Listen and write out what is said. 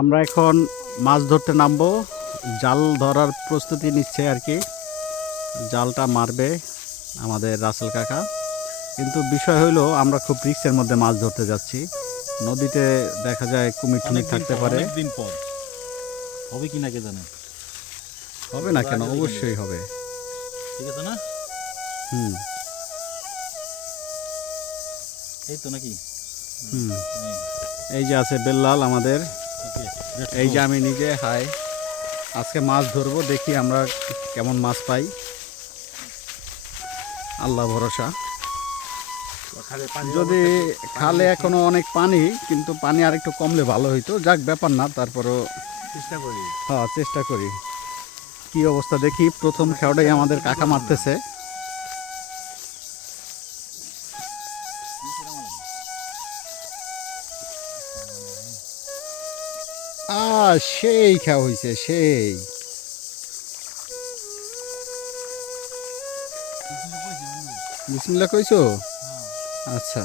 আমরা এখন মাছ ধরতে নামবো। জাল ধরার প্রস্তুতি নিচ্ছে আর কি। জালটা মারবে আমাদের রাসেল কাকা। কিন্তু বিষয় হলো আমরা খুব রিস্কের মধ্যে মাছ ধরতে যাচ্ছি। নদীতে দেখা যায় কুমির টুমির থাকতে পারে। অনেকদিন পর হবে কি না কে জানে। হবে না কেন, অবশ্যই হবে। ঠিক আছে না? হুম এই তো নাকি? হুম এই যে আছে বেল্লাল আমাদের, এই যে আমি নিজে। হাই, আজকে মাছ ধরবো, দেখি আমরা কেমন মাছ পাই। আল্লাহ ভরসা। যদি খালে এখনো অনেক পানি, কিন্তু পানি আর একটু কমলে ভালো হইতো। যাক, ব্যাপার না, তারপরও চেষ্টা করি। হ্যাঁ, চেষ্টা করি। কি অবস্থা দেখি। প্রথম খেওয়াটাই আমাদের কাকা মারতেছে। সেই খেয়া হয়েছে, সেই। বিসমিল্লাহ কইছো? আচ্ছা।